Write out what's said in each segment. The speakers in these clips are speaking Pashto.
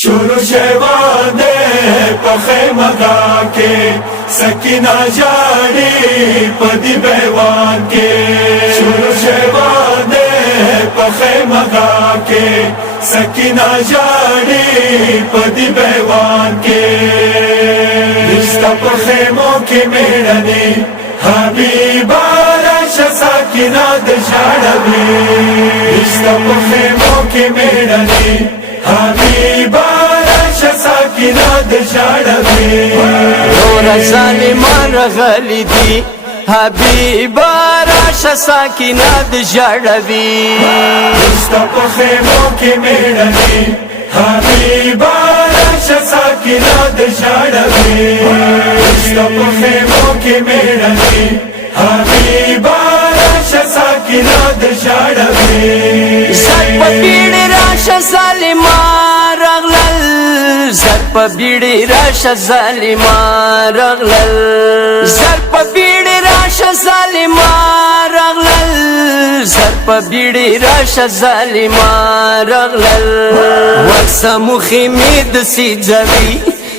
شروع شوان دے پخے مگا کے سکینہ جاڑی پدی بیوان کے شروع شوان دے پخے مگا کے سکینہ جاڑی پدی بیوان کے رشتہ پخے موکی میڑنی حبیبا راشا ساکینہ دجاڑوی رشتہ پخے موکی میڑنی حبیبا راشا ساکینہ دجاڑوی نور ظالمان رغلی دی حبیبا راشا ساکینہ دجاڑوی رشتہ پخے موکی میڑنی حبیبا راشا ساکینہ دجاڑوی رشتہ پخے موکی میڑنی حبیبا راشا ساکینہ دجاڑوی سر پا بیڑی راشا ظالمان رغلل سر پا بیڑی راشا ظالمان رغلل سر پا بیڑی راشا ظالمان رغلل سر پا بیڑی راشا ظالمان رغلل وقسا مخیمید سی جوی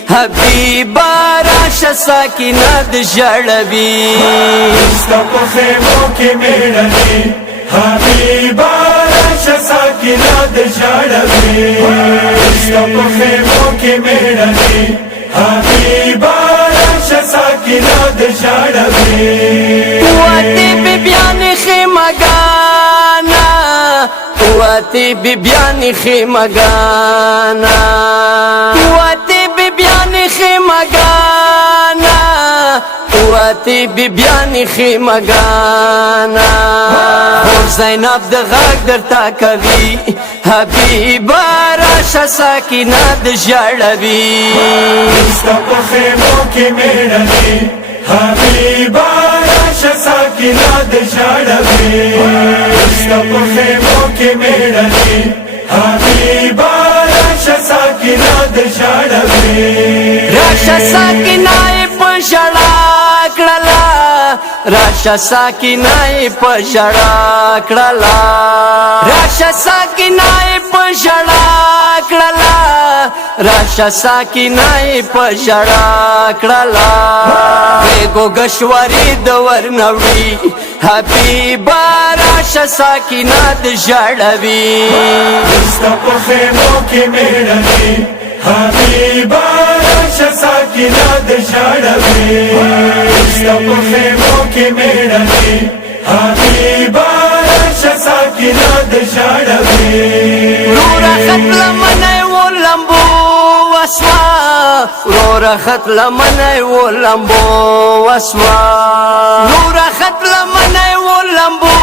حبیبا راشا ساکینہ دجاڑوی رشتہ پخے موکی میڑنی حبیبا راشا ساکینہ دجاڑوی رشتہ پخے موکی میڑنی حبیبا راشا ساکینہ دجاڑوی قواتی بی بیان خیمگانا قواتی بی بیان خیمگانا قواتی بی بیان خیمگانا قواتی بی بیان خیمگانا اور زینب د غاق در تا کوي حبیبا راشا ساکینہ دجاڑوی رشتہ پخے موکی میڑنی حبیبا راشا ساکینہ دجاڑوی رشتہ پخے موکی میڑنی حبیبا راشا ساکینہ دجاڑوی راشا ساکینہ پشڑا کڑلا راشا ساکینہ پشڑا کڑلا راشا ساکینہ پشڑا کڑلا راشا ساکینہ پشڑا کڑلا بیگو گشواری دور نوڑی حبیبا راشا ساکینہ دجاڑوی رشتہ پخے موکی میڑنی حبیبا راشا ساکینہ دجاڑوی رشتہ پخے موکی میڑنی حبیبا راشا ساکینہ دجاڑوی رورا خط لمنی و لمبو واسوا رورا خط لمنی و لمبو واسوا رورا خط لمنی و لمبو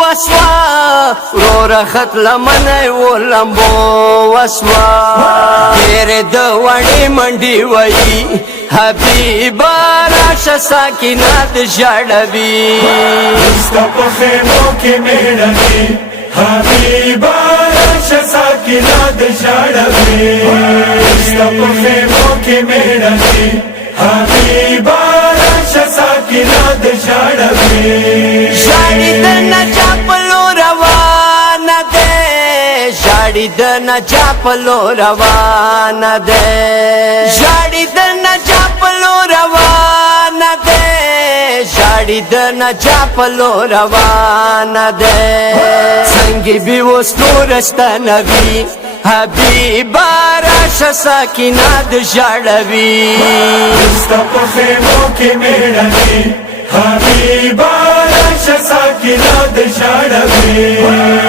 واسوا رورا خط لمنی و لمبو واسوا تیرے دوانی منڈی وئی حبیبا راشا ساکینہ دجاڑوی رشتہ پخے موکی میڑنی حبیبا راشا ساکینہ دجاڑوی رشتہ پخے موکی میڑنی حبیبا راشا ساکینہ دجاڑوی شاڑی درنا چاپلو روانا دے شاڑی درنا چاپلو روانا دے شاڑی درنا چاپلو روانا دے شاڑی درنا چاپلو روانا دے سنگی بھی وہ سنورستا نبی حبیبا راشا ساکینہ دجاڑوی رشتہ پخے موکی میڑنی حبیبا راشا ساکینہ دجاڑوی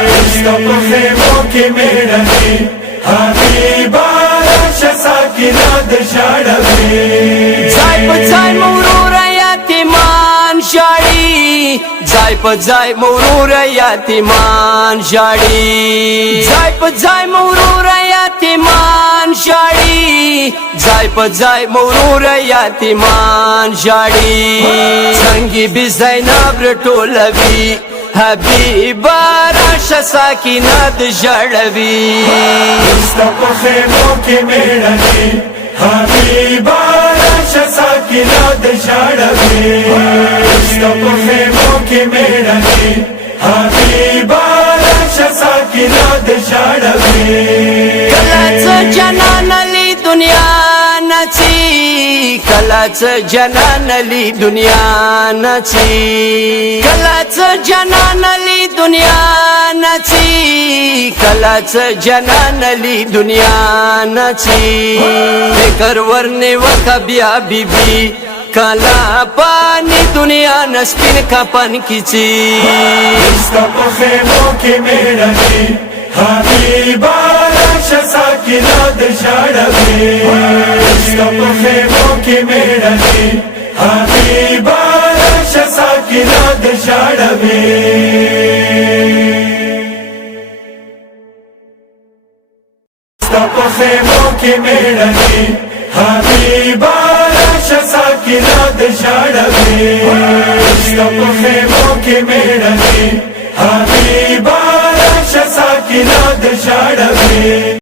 رشتہ پخے موکی میڑنی حبیبا راشا ساکینہ دجاڑوی زای پا زای مورور یتیمان شاڑی زای پا زای مورور یتیمان شاڑی زای پا زای مورور یتیمان شاڑی زای پا زای مورور یتیمان شاڑی سنگی بی زینب رٹولوی حبیبا راشا ساکینہ دجاڑوی رشتہ پخے موکی میڑنی حبیبا راشا ساکینہ دجاڑوی رشتہ پخے موکی میڑنی حبیبا راشا ساکینہ دجاڑوی کلا کلاच جنان لی دنیا نچی کلاच جنان لی دنیا نچی کلاच جنان لی دنیا نچی کلاच جنان لی دنیا نچی فکر ورنه وکا بیا بیبی کلا پانی دنیا نسپین کپن کیچی ستا په خیمو کې میړني حبیبا راشه ساکنا د ژړوي ستا په خیمو کې میړني حبیبا راشه ساکنا د ژړوي ستا په خیمو کې میړني حبیبا راشه ساکنا د ژړوي ستا په خیمو کې میړني حبیبا راشه ساکنا د ژړوي